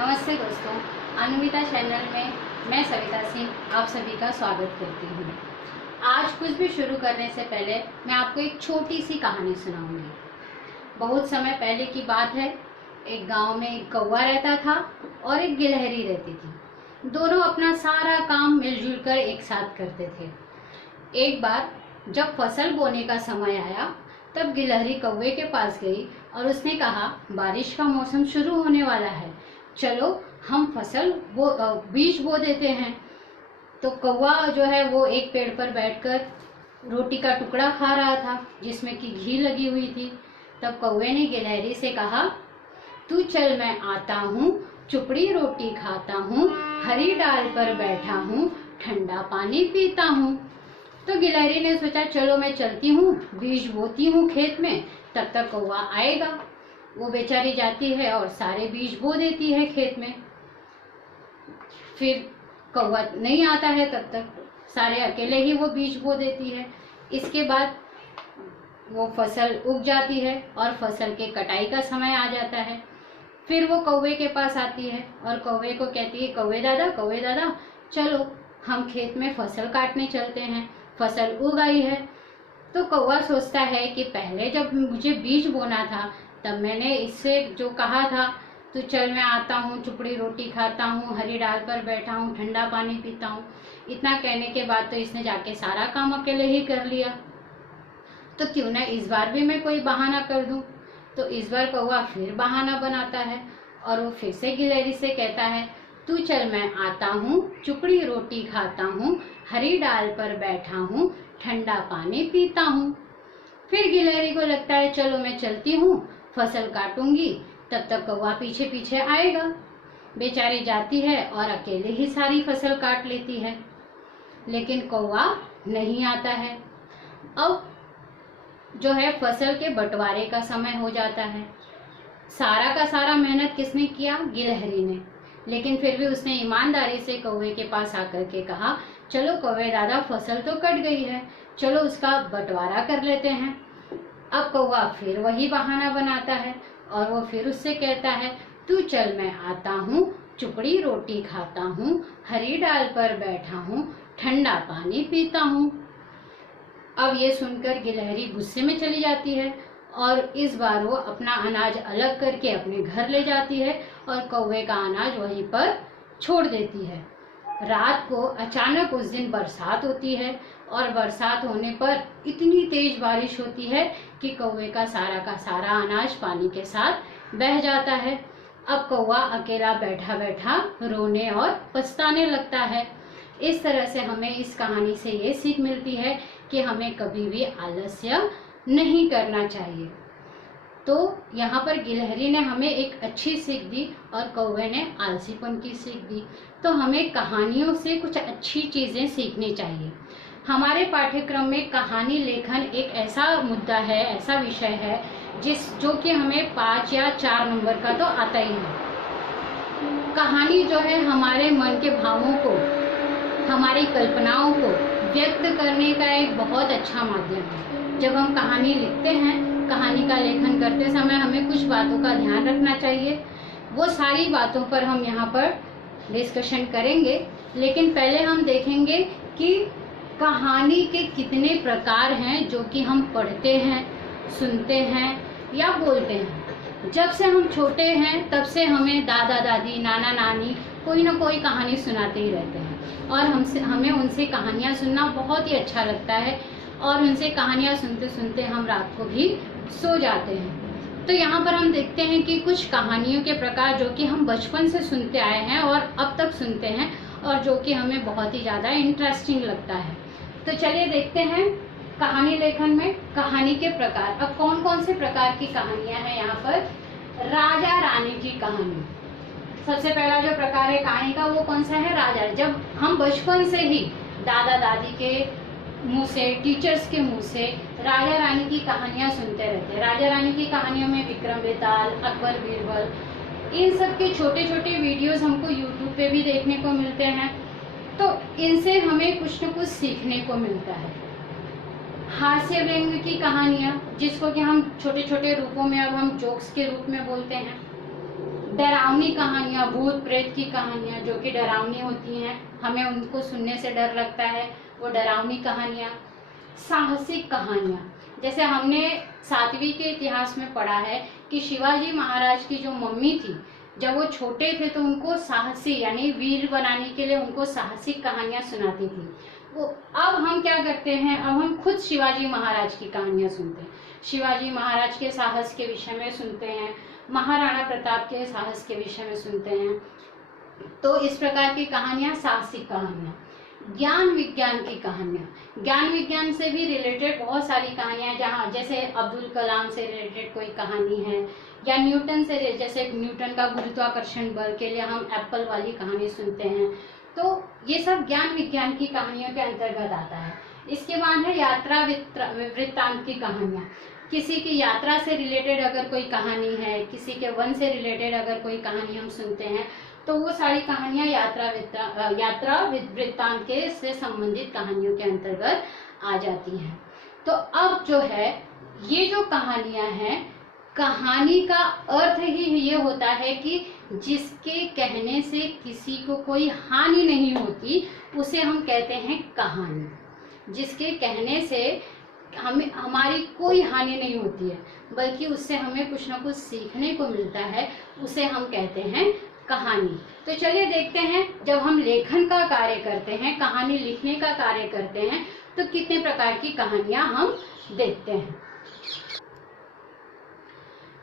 नमस्ते दोस्तों, अनुमिता चैनल में मैं सविता सिंह आप सभी का स्वागत करती हूँ। आज कुछ भी शुरू करने से पहले मैं आपको एक छोटी सी कहानी सुनाऊंगी। बहुत समय पहले की बात है। एक गांव में एक कौवा रहता था और एक गिलहरी रहती थी। दोनों अपना सारा काम मिलजुल कर एक साथ करते थे। एक बार जब फसल बोने का समय आया तब गिलहरी कौवे के पास गई और उसने कहा, बारिश का मौसम शुरू होने वाला है, चलो हम बीज बो देते हैं। तो कौवा जो है वो एक पेड़ पर बैठकर रोटी का टुकड़ा खा रहा था जिसमें कि घी लगी हुई थी। तब कौवे ने गिलहरी से कहा, तू चल मैं आता हूँ, चुपड़ी रोटी खाता हूँ, हरी डाल पर बैठा हूँ, ठंडा पानी पीता हूँ। तो गिलहरी ने सोचा, चलो मैं चलती हूँ, बीज बोती हूँ खेत में, तब तक कौवा आएगा। वो बेचारी जाती है और सारे बीज बो देती है खेत में। फिर कौवा नहीं आता है, तब तक सारे अकेले ही वो बीज बो देती है। इसके बाद वो फसल उग जाती है और फसल के कटाई का समय आ जाता है। फिर वो कौवे के पास आती है और कौवे को कहती है, कौवे दादा चलो हम खेत में फसल काटने चलते हैं, फसल उग आई है। तो कौवा सोचता है कि पहले जब मुझे बीज बोना था तब मैंने इससे जो कहा था, तो चल मैं आता हूँ, चुपड़ी रोटी खाता हूँ, हरी डाल पर बैठा हूँ, ठंडा पानी पीता हूँ, इतना कहने के बाद तो इसने जाके सारा काम अकेले ही कर लिया। तो क्यों ना इस बार भी मैं कोई बहाना कर दूं। तो इस बार कौवा फिर बहाना बनाता है और वो फिर से गिलहरी से कहता है, तू चल मैं आता हूँ, चुपड़ी रोटी खाता हूँ, हरी डाल पर बैठा हूँ, ठंडा पानी पीता हूँ। फिर गिलहरी को लगता है, चलो मैं चलती हूँ, फसल काटूंगी, तब तक कौवा पीछे पीछे आएगा। बेचारी जाती है और अकेले ही सारी फसल काट लेती है, लेकिन कौवा नहीं आता है। अब जो है फसल के बंटवारे का समय हो जाता है। सारा का सारा मेहनत किसने किया? गिलहरी ने। लेकिन फिर भी उसने ईमानदारी से कौवे के पास आकर के कहा, चलो कौवे दादा, फसल तो कट गई है, चलो उसका बंटवारा कर लेते हैं। अब कौवा फिर वही बहाना बनाता है और वो फिर उससे कहता है, तू चल मैं आता हूँ, चुपड़ी रोटी खाता हूँ, हरी डाल पर बैठा हूँ, ठंडा पानी पीता हूँ। अब ये सुनकर गिलहरी गुस्से में चली जाती है और इस बार वो अपना अनाज अलग करके अपने घर ले जाती है और कौवे का अनाज वहीं पर छोड़ देती है। रात को अचानक उस दिन बरसात होती है और बरसात होने पर इतनी तेज बारिश होती है कि कौवे का सारा अनाज पानी के साथ बह जाता है। अब कौवा अकेला बैठा बैठा रोने और पछताने लगता है। इस तरह से हमें इस कहानी से ये सीख मिलती है कि हमें कभी भी आलस्य नहीं करना चाहिए। तो यहाँ पर गिलहरी ने हमें एक अच्छी सीख दी और कौवे ने आलसीपन की सीख दी। तो हमें कहानियों से कुछ अच्छी चीजें सीखनी चाहिए। हमारे पाठ्यक्रम में कहानी लेखन एक ऐसा मुद्दा है, ऐसा विषय है जो कि हमें 5 या 4 नंबर का तो आता ही है। कहानी जो है हमारे मन के भावों को, हमारी कल्पनाओं को व्यक्त करने का एक बहुत अच्छा माध्यम है। जब हम कहानी लिखते हैं, कहानी का लेखन करते समय हमें कुछ बातों का ध्यान रखना चाहिए। वो सारी बातों पर हम यहाँ पर डिस्कशन करेंगे, लेकिन पहले हम देखेंगे कि कहानी के कितने प्रकार हैं जो कि हम पढ़ते हैं, सुनते हैं या बोलते हैं। जब से हम छोटे हैं तब से हमें दादा दादी, नाना नानी कोई ना कोई कहानी सुनाते ही रहते हैं और हमें उनसे कहानियाँ सुनना बहुत ही अच्छा लगता है और उनसे कहानियाँ सुनते सुनते हम रात को भी सो जाते हैं। तो यहाँ पर हम देखते हैं कि कुछ कहानियों के प्रकार जो कि हम बचपन से सुनते आए हैं और अब तक सुनते हैं और जो कि हमें बहुत ही ज़्यादा इंटरेस्टिंग लगता है। तो चलिए देखते हैं कहानी लेखन में कहानी के प्रकार। अब कौन कौन से प्रकार की कहानियाँ हैं यहाँ पर? राजा रानी की कहानी सबसे पहला जो प्रकार है कहानी का, वो कौन सा है? राजा। जब हम बचपन से ही दादा दादी के मुंह से, टीचर्स के मुंह से राजा रानी की कहानियां सुनते रहते हैं। राजा रानी की कहानियों में विक्रम बेताल, अकबर बीरबल, इन सब के छोटे छोटे वीडियोस हमको यूट्यूब पे भी देखने को मिलते हैं। तो इनसे हमें कुछ न कुछ सीखने को मिलता है। हास्य व्यंग की कहानियां, जिसको कि हम छोटे छोटे रूपों में अब हम जोक्स के रूप में बोलते हैं, डरावनी कहानियाँ, भूत प्रेत की कहानियाँ जो कि डरावनी होती हैं, हमें उनको सुनने से डर लगता है, वो डरावनी कहानियाँ। साहसिक कहानियाँ, जैसे हमने 7वीं के इतिहास में पढ़ा है कि शिवाजी महाराज की जो मम्मी थी, जब वो छोटे थे तो उनको साहसी यानी वीर बनाने के लिए उनको साहसिक कहानियां सुनाती थी। वो अब हम क्या करते हैं, अब हम खुद शिवाजी महाराज की कहानियां सुनते हैं, शिवाजी महाराज के साहस के विषय में सुनते हैं, महाराणा प्रताप के साहस के विषय में सुनते हैं। तो इस प्रकार की कहानियां साहसिक कहानियां। ज्ञान विज्ञान की कहानियां, ज्ञान विज्ञान से भी रिलेटेड बहुत सारी कहानियां, जहाँ जैसे अब्दुल कलाम से रिलेटेड कोई कहानी है, या न्यूटन से, जैसे न्यूटन का गुरुत्वाकर्षण बल के लिए हम एप्पल वाली कहानी सुनते हैं। तो ये सब ज्ञान विज्ञान की कहानियों के अंतर्गत आता है। इसके बाद है यात्रा वृत्तांत की कहानियां। किसी की यात्रा से रिलेटेड अगर कोई कहानी है, किसी के वन से रिलेटेड अगर कोई कहानी हम सुनते हैं, तो वो सारी कहानियां यात्रा वृत्तांत के से संबंधित कहानियों के अंतर्गत आ जाती हैं। तो अब जो है ये जो कहानियां हैं, कहानी का अर्थ ही ये होता है कि जिसके कहने से किसी को कोई हानि नहीं होती, उसे हम कहते हैं कहानी। जिसके कहने से हमें हमारी कोई हानि नहीं होती है, बल्कि उससे हमें कुछ ना कुछ सीखने को मिलता है, उसे हम कहते हैं कहानी। तो चलिए देखते हैं, जब हम लेखन का कार्य करते हैं, कहानी लिखने का कार्य करते हैं, तो कितने प्रकार की कहानियां हम देखते हैं।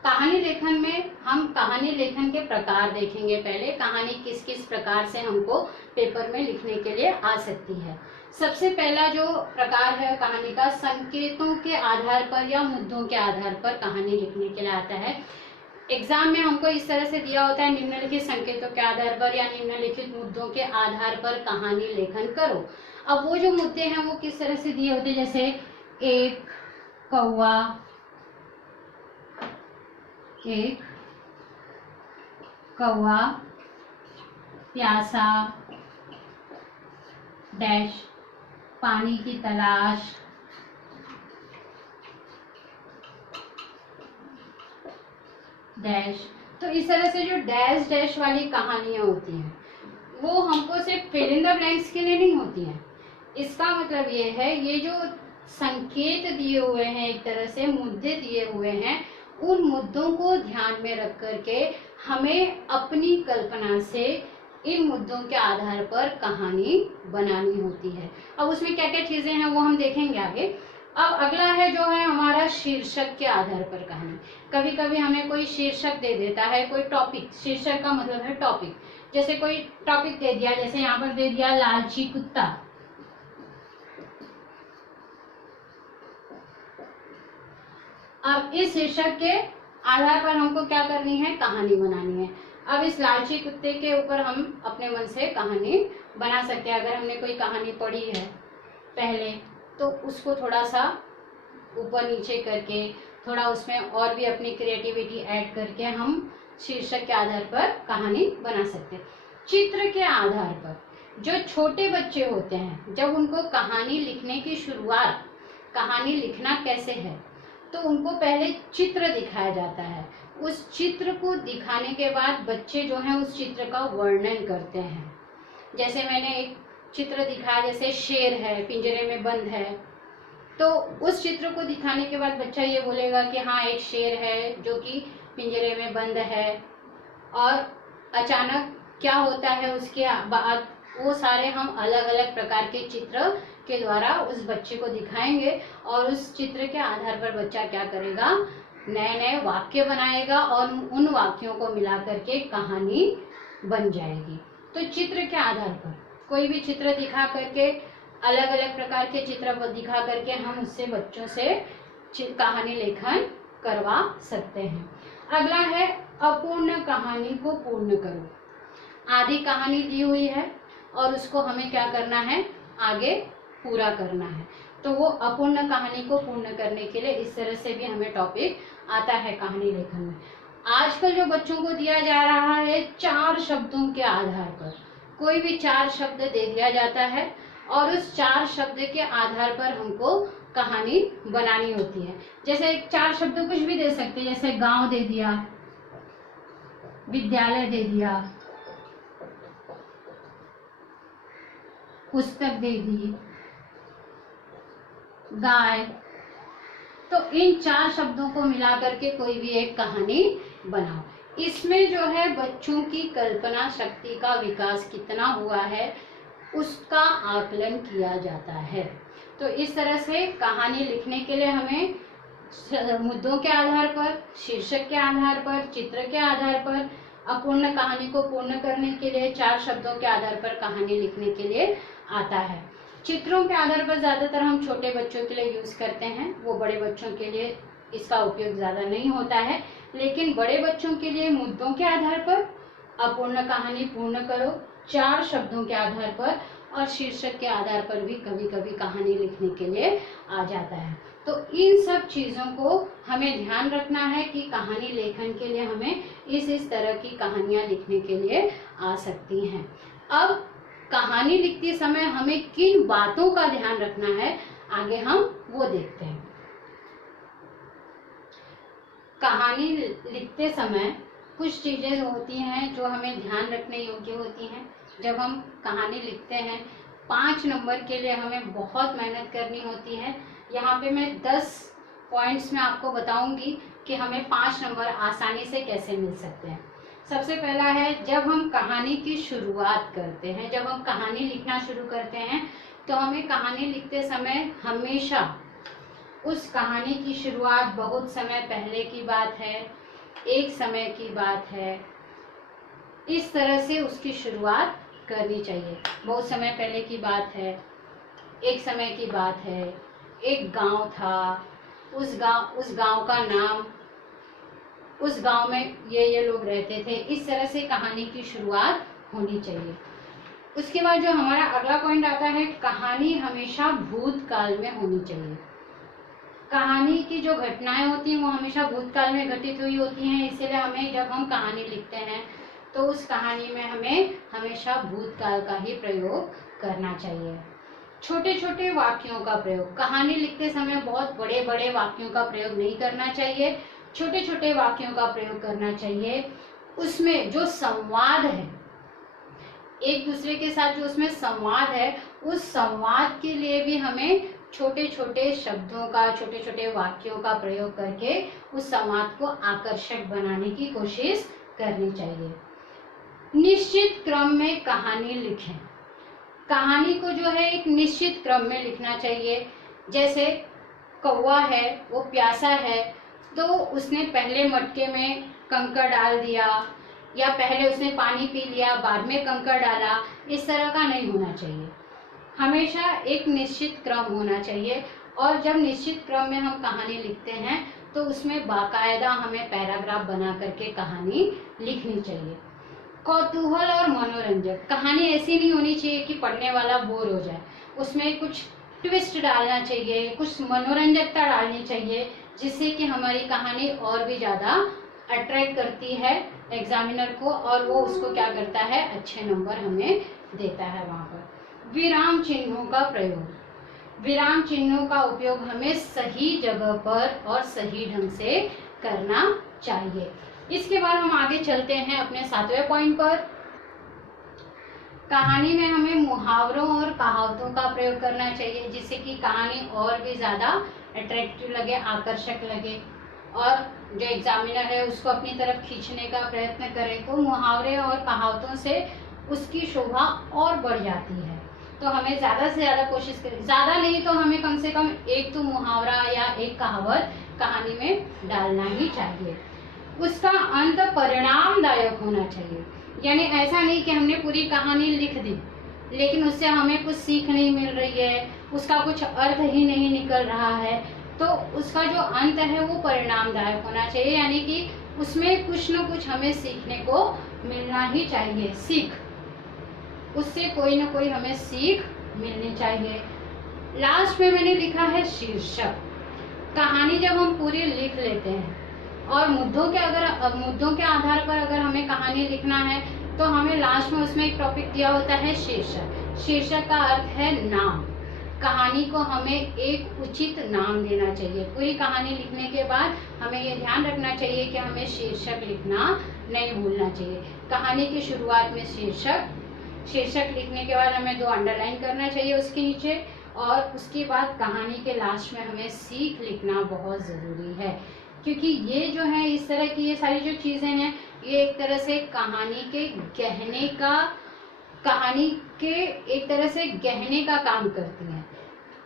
कहानी लेखन में हम कहानी लेखन के प्रकार देखेंगे। पहले कहानी किस किस प्रकार से हमको पेपर में लिखने के लिए आ सकती है। सबसे पहला जो प्रकार है कहानी का, संकेतों के आधार पर या मुद्दों के आधार पर कहानी लिखने के लिए आता है। एग्जाम में हमको इस तरह से दिया होता है, निम्नलिखित संकेतों के आधार पर या निम्नलिखित मुद्दों के आधार पर कहानी लेखन करो। अब वो जो मुद्दे हैं वो किस तरह से दिए होते हैं, जैसे एक कौवा प्यासा डैश पानी की तलाश डैश। तो इस तरह से जो डैश डैश वाली कहानियां होती हैं वो हमको सिर्फ फिल इन द ब्लैंक्स के लिए नहीं होती हैं। इसका मतलब ये है, ये जो संकेत दिए हुए हैं, एक तरह से मुद्दे दिए हुए हैं, उन मुद्दों को ध्यान में रख करके हमें अपनी कल्पना से इन मुद्दों के आधार पर कहानी बनानी होती है। अब उसमें क्या क्या चीजें हैं वो हम देखेंगे आगे। अब अगला है जो है हमारा शीर्षक के आधार पर कहानी। कभी कभी हमें कोई शीर्षक दे देता है, कोई टॉपिक, शीर्षक का मतलब है टॉपिक। जैसे कोई टॉपिक दे दिया, जैसे यहाँ पर दे दिया लालची कुत्ता। अब इस शीर्षक के आधार पर हमको क्या करनी है, कहानी बनानी है। अब इस लालची कुत्ते के ऊपर हम अपने मन से कहानी बना सकते हैं। अगर हमने कोई कहानी पढ़ी है पहले, तो उसको थोड़ा सा ऊपर नीचे करके, थोड़ा उसमें और भी अपनी क्रिएटिविटी ऐड करके हम शीर्षक के आधार पर कहानी बना सकते हैं। चित्र के आधार पर जो छोटे बच्चे होते हैं, जब उनको कहानी लिखने की शुरुआत, कहानी लिखना कैसे है, तो उनको पहले चित्र दिखाया जाता है। उस चित्र को दिखाने के बाद बच्चे जो हैं उस चित्र का वर्णन करते हैं। जैसे मैंने एक चित्र दिखाया, जैसे शेर है, पिंजरे में बंद है, तो उस चित्र को दिखाने के बाद बच्चा ये बोलेगा कि हाँ एक शेर है जो कि पिंजरे में बंद है, और अचानक क्या होता है उसके बाद, वो सारे हम अलग अलग प्रकार के चित्र के द्वारा उस बच्चे को दिखाएंगे, और उस चित्र के आधार पर बच्चा क्या करेगा, नए नए वाक्य बनाएगा और उन वाक्यों को मिला करके कहानी बन जाएगी। तो चित्र के आधार पर कोई भी चित्र दिखा करके, अलग अलग प्रकार के चित्र दिखा करके हम उससे बच्चों से कहानी लेखन करवा सकते हैं। अगला है अपूर्ण कहानी को पूर्ण करो। आधी कहानी दी हुई है और उसको हमें क्या करना है, आगे पूरा करना है। तो वो अपूर्ण कहानी को पूर्ण करने के लिए इस तरह से भी हमें टॉपिक आता है कहानी लेखन में। आजकल जो बच्चों को दिया जा रहा है 4 शब्दों के आधार पर, कोई भी 4 शब्द दे दिया जाता है और उस 4 शब्द के आधार पर हमको कहानी बनानी होती है। जैसे 4 शब्द कुछ भी दे सकते हैं, जैसे गांव दे दिया, विद्यालय दे दिया, पुस्तक दे दी, गाय। तो इन 4 शब्दों को मिला करके कोई भी एक कहानी बनाओ। इसमें जो है बच्चों की कल्पना शक्ति का विकास कितना हुआ है उसका आकलन किया जाता है। तो इस तरह से कहानी लिखने के लिए हमें मुद्दों के आधार पर, शीर्षक के आधार पर, चित्र के आधार पर, अपूर्ण कहानी को पूर्ण करने के लिए 4 शब्दों के आधार पर कहानी लिखने के लिए आता है। चित्रों के आधार पर ज्यादातर हम छोटे बच्चों के लिए यूज करते हैं, वो बड़े बच्चों के लिए इसका उपयोग ज्यादा नहीं होता है। लेकिन बड़े बच्चों के लिए मुद्दों के आधार पर अपूर्ण कहानी पूर्ण करो, 4 शब्दों के आधार पर और शीर्षक के आधार पर भी कभी कभी कहानी लिखने के लिए आ जाता है। तो इन सब चीजों को हमें ध्यान रखना है कि कहानी लेखन के लिए हमें इस तरह की कहानियां लिखने के लिए आ सकती हैं। अब कहानी लिखते समय हमें किन बातों का ध्यान रखना है आगे हम वो देखते हैं। कहानी लिखते समय कुछ चीजें होती हैं जो हमें ध्यान रखने योग्य होती हैं। जब हम कहानी लिखते हैं 5 नंबर के लिए हमें बहुत मेहनत करनी होती है। यहाँ पे मैं 10 पॉइंट्स में आपको बताऊंगी कि हमें 5 नंबर आसानी से कैसे मिल सकते हैं। सबसे पहला है, जब हम कहानी की शुरुआत करते हैं, जब हम कहानी लिखना शुरू करते हैं तो हमें कहानी लिखते समय हमेशा उस कहानी की शुरुआत बहुत समय पहले की बात है, एक समय की बात है, इस तरह से उसकी शुरुआत करनी चाहिए। बहुत समय पहले की बात है, एक समय की बात है, एक गांव था, उस गांव का नाम, उस गांव में ये लोग रहते थे, इस तरह से कहानी की शुरुआत होनी चाहिए। उसके बाद जो हमारा अगला पॉइंट आता है, कहानी हमेशा भूतकाल में होनी चाहिए। कहानी की जो घटनाएं होती हैं वो हमेशा भूतकाल में घटित हुई होती हैं, इसलिए हमें जब हम कहानी लिखते हैं तो उस कहानी में हमें हमेशा भूतकाल का ही प्रयोग करना चाहिए। छोटे छोटे वाक्यों का प्रयोग, कहानी लिखते समय बहुत बड़े बड़े वाक्यों का प्रयोग नहीं करना चाहिए, छोटे छोटे वाक्यों का प्रयोग करना चाहिए। उसमें जो संवाद है, एक दूसरे के साथ जो उसमें संवाद है, उस संवाद के लिए भी हमें छोटे छोटे शब्दों का, छोटे छोटे वाक्यों का प्रयोग करके उस संवाद को आकर्षक बनाने की कोशिश करनी चाहिए। निश्चित क्रम में कहानी लिखें। कहानी को जो है एक निश्चित क्रम में लिखना चाहिए। जैसे कौवा है, वो प्यासा है तो उसने पहले मटके में कंकड़ डाल दिया, या पहले उसने पानी पी लिया बाद में कंकड़ डाला, इस तरह का नहीं होना चाहिए। हमेशा एक निश्चित क्रम होना चाहिए। और जब निश्चित क्रम में हम कहानी लिखते हैं तो उसमें बाकायदा हमें पैराग्राफ बना करके कहानी लिखनी चाहिए। कौतूहल और मनोरंजक, कहानी ऐसी नहीं होनी चाहिए कि पढ़ने वाला बोर हो जाए, उसमें कुछ ट्विस्ट डालना चाहिए, कुछ मनोरंजकता डालनी चाहिए, जिससे कि हमारी कहानी और भी ज़्यादा अट्रैक्ट करती है एग्जामिनर को और वो उसको क्या करता है, अच्छे नंबर हमें देता है। वहाँ पर विराम चिन्हों का प्रयोग, विराम चिन्हों का उपयोग हमें सही जगह पर और सही ढंग से करना चाहिए। इसके बाद हम आगे चलते हैं अपने 7वें पॉइंट पर। कहानी में हमें मुहावरों और कहावतों का प्रयोग करना चाहिए, जिससे कि कहानी और भी ज्यादा अट्रैक्टिव लगे, आकर्षक लगे और जो एग्जामिनर है उसको अपनी तरफ खींचने का प्रयत्न करे। तो मुहावरे और कहावतों से उसकी शोभा और बढ़ जाती है। तो हमें ज्यादा से ज्यादा कोशिश करें, ज्यादा नहीं तो हमें कम से कम एक तो मुहावरा या एक कहावत कहानी में डालना ही चाहिए। उसका अंत परिणामदायक होना चाहिए, यानी ऐसा नहीं कि हमने पूरी कहानी लिख दी लेकिन उससे हमें कुछ सीख नहीं मिल रही है, उसका कुछ अर्थ ही नहीं निकल रहा है। तो उसका जो अंत है वो परिणामदायक होना चाहिए, यानी कि उसमें कुछ न कुछ हमें सीखने को मिलना ही चाहिए। सीख, उससे कोई न कोई हमें सीख मिलनी चाहिए। लास्ट में मैंने लिखा है शीर्षक। कहानी जब हम पूरी लिख लेते हैं और मुद्दों के आधार पर अगर हमें कहानी लिखना है तो हमें लास्ट में उसमें एक टॉपिक दिया होता है शीर्षक। शीर्षक का अर्थ है नाम। कहानी को हमें एक उचित नाम देना चाहिए। पूरी कहानी लिखने के बाद हमें ये ध्यान रखना चाहिए कि हमें शीर्षक लिखना नहीं भूलना चाहिए। कहानी की शुरुआत में शीर्षक लिखने के बाद हमें 2 अंडरलाइन करना चाहिए उसके नीचे, और उसके बाद कहानी के लास्ट में हमें सीख लिखना बहुत ज़रूरी है, क्योंकि ये जो है इस तरह की ये सारी जो चीज़ें हैं ये एक तरह से कहानी के एक तरह से गहने का काम करती हैं।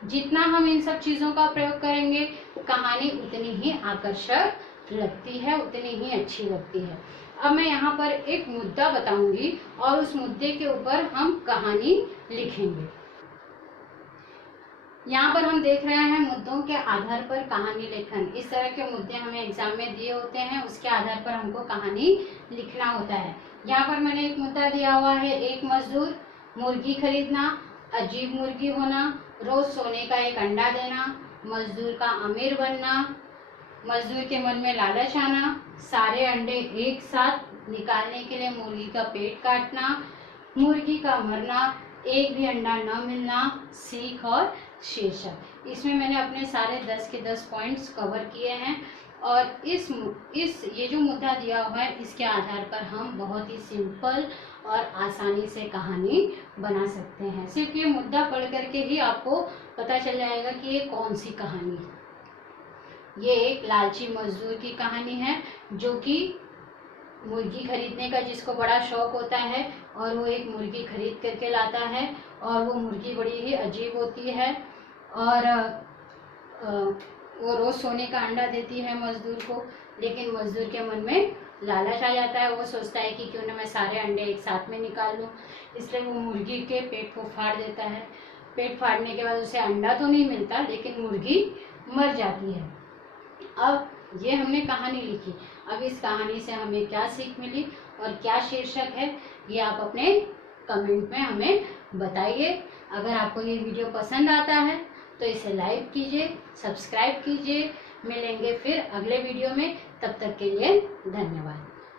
जितना हम इन सब चीज़ों का प्रयोग करेंगे कहानी उतनी ही आकर्षक लगती है, उतनी ही अच्छी लगती है। अब मैं यहाँ पर एक मुद्दा बताऊंगी और उस मुद्दे के ऊपर हम कहानी लिखेंगे। यहाँ पर हम देख रहे हैं मुद्दों के आधार पर कहानी लेखन। इस तरह के मुद्दे हमें एग्जाम में दिए होते हैं, उसके आधार पर हमको कहानी लिखना होता है। यहाँ पर मैंने एक मुद्दा दिया हुआ है, एक मजदूर, मुर्गी खरीदना, अजीब मुर्गी होना, रोज सोने का एक अंडा देना, मजदूर का अमीर बनना, मजदूर के मन में लालच आना, सारे अंडे एक साथ निकालने के लिए मुर्गी का पेट काटना, मुर्गी का मरना, एक भी अंडा न मिलना, सीख और शीर्षक। इसमें मैंने अपने सारे 10 के 10 पॉइंट्स कवर किए हैं, और ये जो मुद्दा दिया हुआ है इसके आधार पर हम बहुत ही सिंपल और आसानी से कहानी बना सकते हैं। सिर्फ ये मुद्दा पढ़ करके ही आपको पता चल जाएगा कि ये कौन सी कहानी है। ये एक लालची मजदूर की कहानी है जो कि मुर्गी खरीदने का जिसको बड़ा शौक होता है, और वो एक मुर्गी खरीद करके लाता है, और वो मुर्गी बड़ी ही अजीब होती है, और वो रोज़ सोने का अंडा देती है मजदूर को। लेकिन मजदूर के मन में लालच आ जाता है, वो सोचता है कि क्यों ना मैं सारे अंडे एक साथ में निकाल लूँ, इसलिए वो मुर्गी के पेट को फाड़ देता है। पेट फाड़ने के बाद उसे अंडा तो नहीं मिलता, लेकिन मुर्गी मर जाती है। अब ये हमने कहानी लिखी, अब इस कहानी से हमें क्या सीख मिली और क्या शीर्षक है, ये आप अपने कमेंट में हमें बताइए। अगर आपको ये वीडियो पसंद आता है तो इसे लाइक कीजिए, सब्सक्राइब कीजिए। मिलेंगे फिर अगले वीडियो में, तब तक के लिए धन्यवाद।